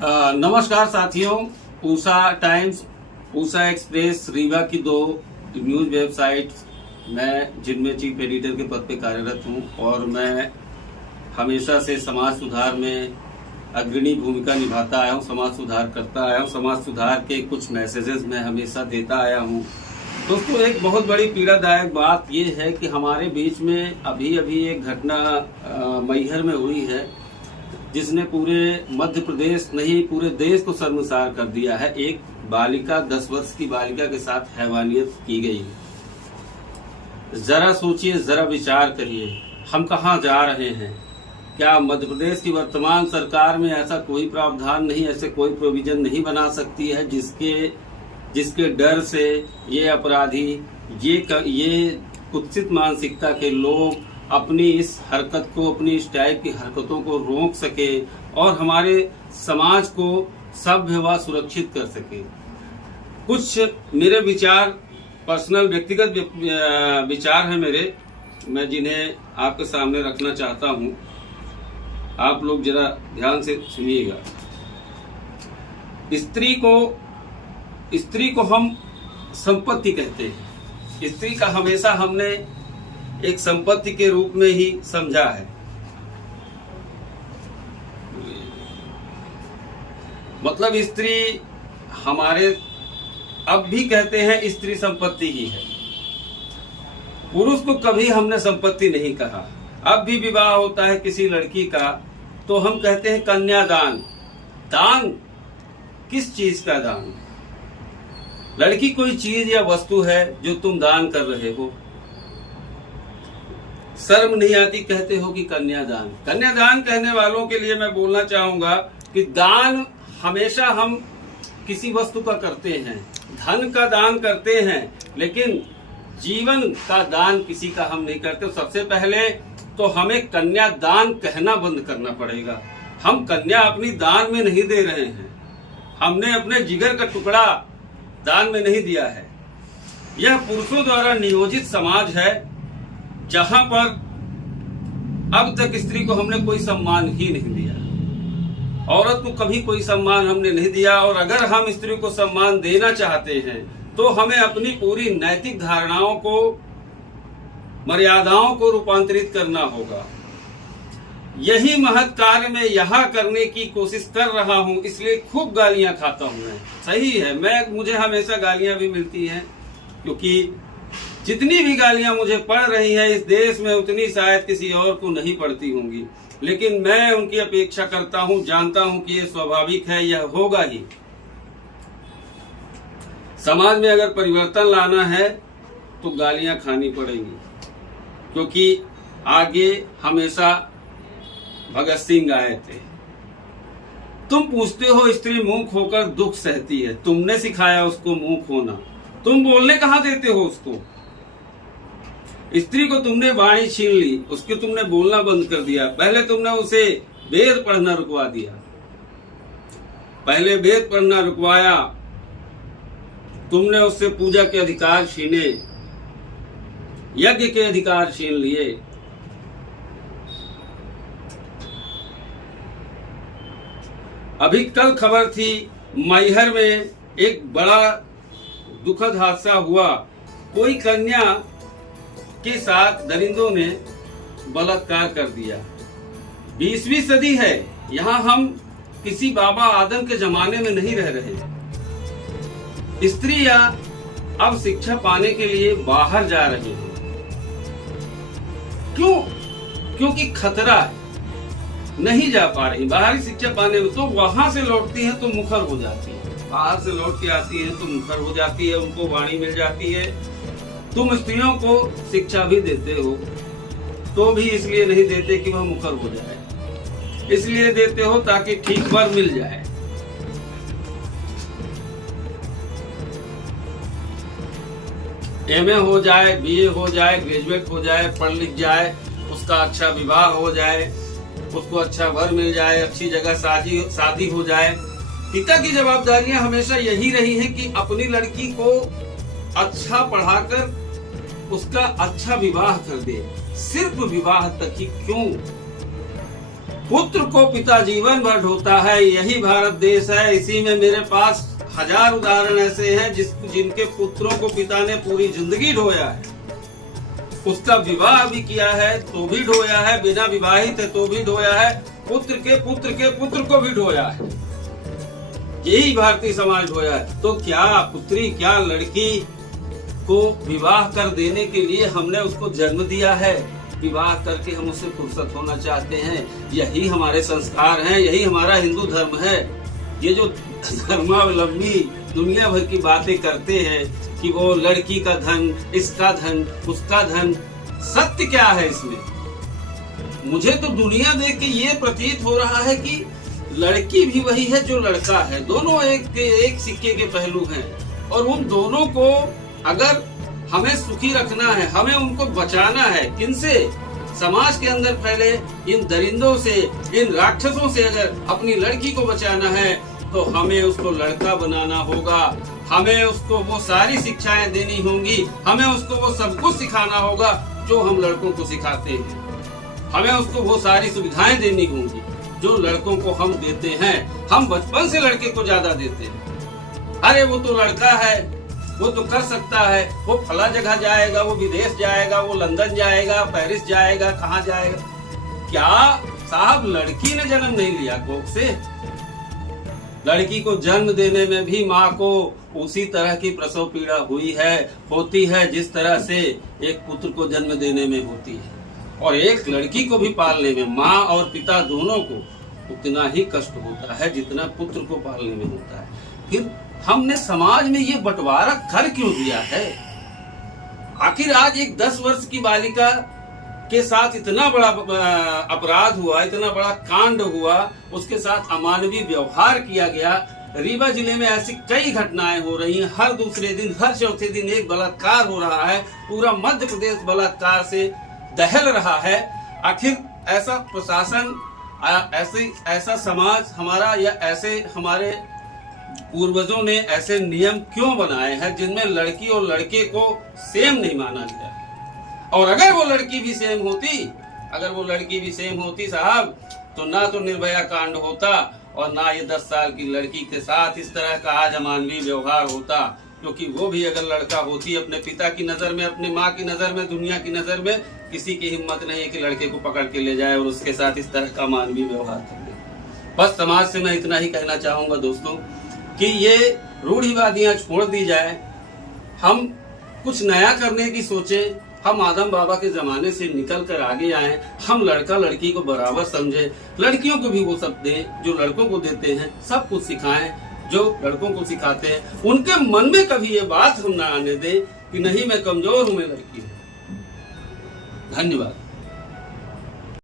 नमस्कार साथियों। Pusa times, Pusa express, Rewa की 2 न्यूज वेबसाइट, मैं जिनमें चीफ एडिटर के पद पे कार्यरत हूं और मैं हमेशा से समाज सुधार में अग्रणी भूमिका निभाता आया हूं, समाज सुधार करता आया हूं, समाज सुधार के कुछ मैसेजेस मैं हमेशा देता आया हूं। दोस्तों, एक बहुत बड़ी पीड़ादायक बात यह है कि हमारे बीच में अभी एक घटना मैहर में हुई है जिसने पूरे मध्य प्रदेश नहीं पूरे देश को शर्मसार कर दिया है। एक बालिका, 10 वर्ष की बालिका के साथ हैवानियत की गई है। जरा सोचिए, जरा विचार करिए, हम कहाँ जा रहे हैं। क्या मध्य प्रदेश की वर्तमान सरकार में ऐसा कोई प्रावधान नहीं, ऐसे कोई प्रोविजन नहीं बना सकती है जिसके डर से ये अपराधी, ये कुत्सित मानसिकता के लोग अपनी इस हरकत को, अपनी इस टाइप की हरकतों को रोक सके और हमारे समाज को सभ्य व सुरक्षित कर सके। कुछ मेरे विचार, पर्सनल व्यक्तिगत विचार हैं मेरे, मैं जिन्हें आपके सामने रखना चाहता हूं। आप लोग जरा ध्यान से सुनिएगा। स्त्री को हम संपत्ति कहते हैं। स्त्री का हमेशा हमने एक संपत्ति के रूप में ही समझा है। मतलब स्त्री हमारे, अब भी कहते हैं स्त्री संपत्ति ही है। पुरुष को कभी हमने संपत्ति नहीं कहा। अब भी विवाह होता है किसी लड़की का तो हम कहते हैं कन्यादान। दान किस चीज का दान? लड़की कोई चीज या वस्तु है जो तुम दान कर रहे हो। शर्म नहीं आती कहते हो कि कन्यादान। कन्यादान कहने वालों के लिए मैं बोलना चाहूंगा कि दान हमेशा हम किसी वस्तु का करते हैं, धन का दान करते हैं, लेकिन जीवन का दान किसी का हम नहीं करते। सबसे पहले तो हमें कन्यादान कहना बंद करना पड़ेगा। हम कन्या अपनी दान में नहीं दे रहे हैं, हमने अपने जिगर का टुकड़ा दान में नहीं दिया है। यह पुरुषों द्वारा नियोजित समाज है जहां पर अब तक स्त्री को हमने कोई सम्मान ही नहीं दिया। औरत को कभी कोई सम्मान हमने नहीं दिया और अगर हम स्त्री को सम्मान देना चाहते हैं तो हमें अपनी पूरी नैतिक धारणाओं को, मर्यादाओं को रूपांतरित करना होगा। यही महत् कार्य मैं यहाँ करने की कोशिश कर रहा हूँ, इसलिए खूब गालियां खाता हूँ मैं। सही है, मुझे हमेशा गालियां भी मिलती हैं, क्योंकि जितनी भी गालियां मुझे पड़ रही हैं इस देश में उतनी शायद किसी और को नहीं पड़ती होंगी, लेकिन मैं उनकी अपेक्षा करता हूं, जानता हूं कि ये स्वाभाविक है, यह होगा ही। समाज में अगर परिवर्तन लाना है तो गालियां खानी पड़ेंगी, क्योंकि आगे हमेशा भगत सिंह आए थे। तुम पूछते हो स्त्री मूक होकर दुख सहती है, तुमने सिखाया उसको मूक होना। तुम बोलने कहाँ देते हो उसको? स्त्री को तुमने वाणी छीन ली, उसके तुमने बोलना बंद कर दिया। पहले तुमने उसे वेद पढ़ना रुकवा दिया, पहले वेद पढ़ना रुकवाया, तुमने उससे पूजा के अधिकार छीने, यज्ञ के अधिकार छीन लिए। अभी कल खबर थी, मैहर में एक बड़ा दुखद हादसा हुआ। कोई कन्या के साथ दरिंदों ने बलात्कार कर दिया। 20वीं सदी है, यहाँ हम किसी बाबा आदम के जमाने में नहीं रह रहे। स्त्रियां अब शिक्षा पाने के लिए बाहर जा रही हैं। क्यों? क्योंकि खतरा है, नहीं जा पा रही बाहरी शिक्षा पाने में। तो वहां से लौटती है तो मुखर हो जाती है, बाहर से लौट के आती है तो मुखर हो जाती है, उनको वाणी मिल जाती है। तुम स्त्रियों को शिक्षा भी देते हो तो भी इसलिए नहीं देते कि वह मुखर हो जाए, इसलिए देते हो ताकि ठीक वर मिल जाए। एमए हो जाए, बीए हो जाए, ग्रेजुएट हो जाए, पढ़ लिख जाए, उसका अच्छा विवाह हो जाए, उसको अच्छा वर मिल जाए, अच्छी जगह शादी हो जाए। पिता की जवाबदारियां हमेशा यही रही हैं कि अपनी लड़की को अच्छा पढ़ाकर उसका अच्छा विवाह कर दे। सिर्फ विवाह तक ही क्यों? पुत्र को पिता जीवन भर ढोता है, यही भारत देश है। इसी में मेरे पास 1000 उदाहरण ऐसे हैं जिनके पुत्रों को पिता ने पूरी जिंदगी ढोया है। उसका विवाह भी किया है तो भी ढोया है, बिना विवाहित है तो भी ढोया है, पुत्र के पुत्र के पुत्र को भी ढोया है। यही भारतीय समाज ढोया है। तो क्या पुत्री, क्या लड़की को विवाह कर देने के लिए हमने उसको जन्म दिया है? विवाह करके हम उससे फुर्सत होना चाहते हैं? यही हमारे संस्कार हैं, यही हमारा हिंदू धर्म है। ये जो धर्मावलंबी दुनिया भर की बातें करते हैं कि वो लड़की का धन, इसका धन, उसका धन, सत्य क्या है इसमें? मुझे तो दुनिया देख के ये प्रतीत हो रहा है कि लड़की भी वही है जो लड़का है, दोनों एक सिक्के के पहलू हैं। और उन दोनों को अगर हमें सुखी रखना है, हमें उनको बचाना है। किनसे? समाज के अंदर फैले इन दरिंदों से, इन राक्षसों से अगर अपनी लड़की को बचाना है तो हमें उसको लड़का बनाना होगा। हमें उसको वो सारी शिक्षाएं देनी होंगी, हमें उसको वो सब कुछ सिखाना होगा जो हम लड़कों को सिखाते हैं। हमें उसको वो सारी सुविधाएं देनी होंगी जो लड़कों को हम देते हैं। हम बचपन से लड़के को ज्यादा देते हैं। अरे वो तो लड़का है, वो तो कर सकता है, वो फला जगह जाएगा, वो विदेश जाएगा, वो लंदन जाएगा, पेरिस जाएगा, कहाँ जाएगा। क्या साहब, लड़की ने जन्म नहीं लिया कोख से? लड़की को जन्म देने में भी माँ को उसी तरह की प्रसव पीड़ा होती है जिस तरह से एक पुत्र को जन्म देने में होती है। और एक लड़की को भी पालने में माँ और पिता दोनों को उतना ही कष्ट होता है जितना पुत्र को पालने में होता है। फिर हमने समाज में ये बंटवारा कर क्यों दिया है? आखिर आज एक 10 वर्ष की बालिका के साथ इतना बड़ा अपराध हुआ, इतना बड़ा कांड हुआ, उसके साथ अमानवीय व्यवहार किया गया। रीवा जिले में ऐसी कई घटनाएं हो रही हैं। हर दूसरे दिन, हर चौथे दिन एक बलात्कार हो रहा है। पूरा मध्य प्रदेश बलात्कार से दहल रहा है। आखिर ऐसा प्रशासन, ऐसा समाज हमारा, या ऐसे हमारे पूर्वजों ने ऐसे नियम क्यों बनाए हैं जिनमें लड़की और लड़के को सेम नहीं माना गया? और अगर वो लड़की भी सेम होती साहब, तो ना तो निर्भया कांड होता और ना ये 10 साल की लड़की के साथ इस तरह का आज अमानवीय व्यवहार होता। क्योंकि वो भी अगर लड़का होती, अपने पिता की नजर में, अपनी माँ की नजर में, दुनिया की नजर में किसी की हिम्मत नहीं है कि लड़के को पकड़ के ले जाए और उसके साथ इस तरह का मानवीय व्यवहार कर ले। बस समाज से मैं इतना ही कहना चाहूंगा दोस्तों कि ये रूढ़िवादियां छोड़ दी जाए, हम कुछ नया करने की सोचें, हम आदम बाबा के जमाने से निकल कर आगे आए, हम लड़का लड़की को बराबर समझे, लड़कियों को भी वो सब दें जो लड़कों को देते हैं, सब कुछ सिखाएं जो लड़कों को सिखाते हैं। उनके मन में कभी ये बात हम ना आने दें कि नहीं मैं कमजोर हूं, मैं लड़की हूं। धन्यवाद।